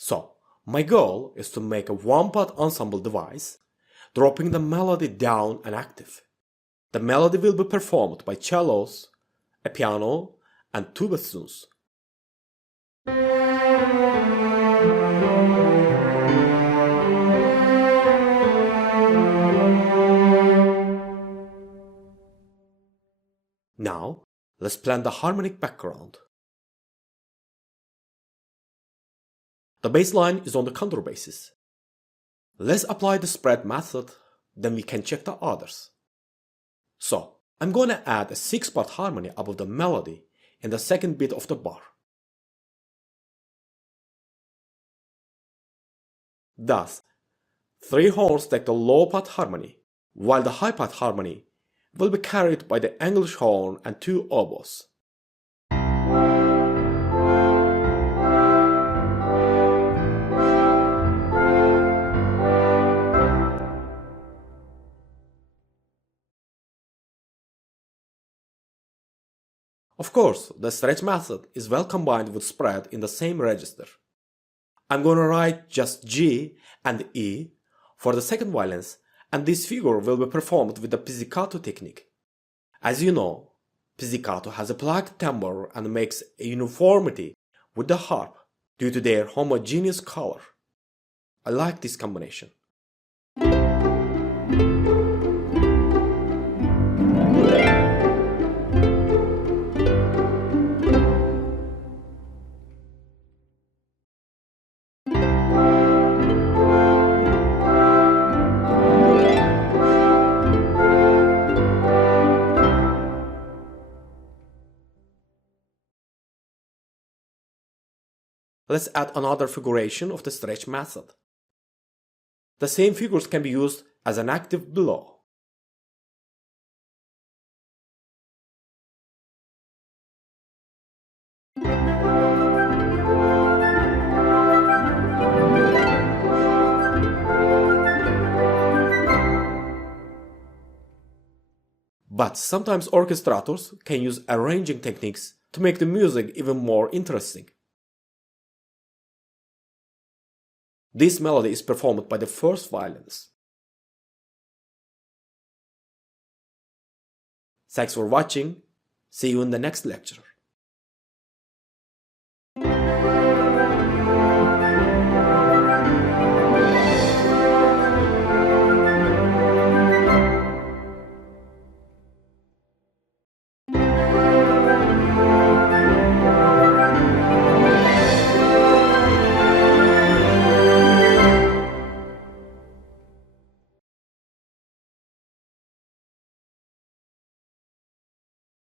So, my goal is to make a one-part ensemble device, dropping the melody down an octave. The melody will be performed by cellos, a piano, and two bassoons. Now, let's plan the harmonic background. The bass line is on the contour basis. Let's apply the spread method, then we can check the others. So, I'm going to add a 6-part harmony above the melody in the second beat of the bar. Thus, 3 horns take the low-part harmony, while the high-part harmony will be carried by the English horn and 2 oboes. Of course, the stretch method is well combined with spread in the same register. I'm going to write just G and E for the second violins, and this figure will be performed with the pizzicato technique. As you know, pizzicato has a plucked timbre and makes a uniformity with the harp due to their homogeneous color. I like this combination. Let's add another figuration of the stretch method. The same figures can be used as an octave below. But sometimes orchestrators can use arranging techniques to make the music even more interesting. This melody is performed by the first violins. Thanks for watching. See you in the next lecture.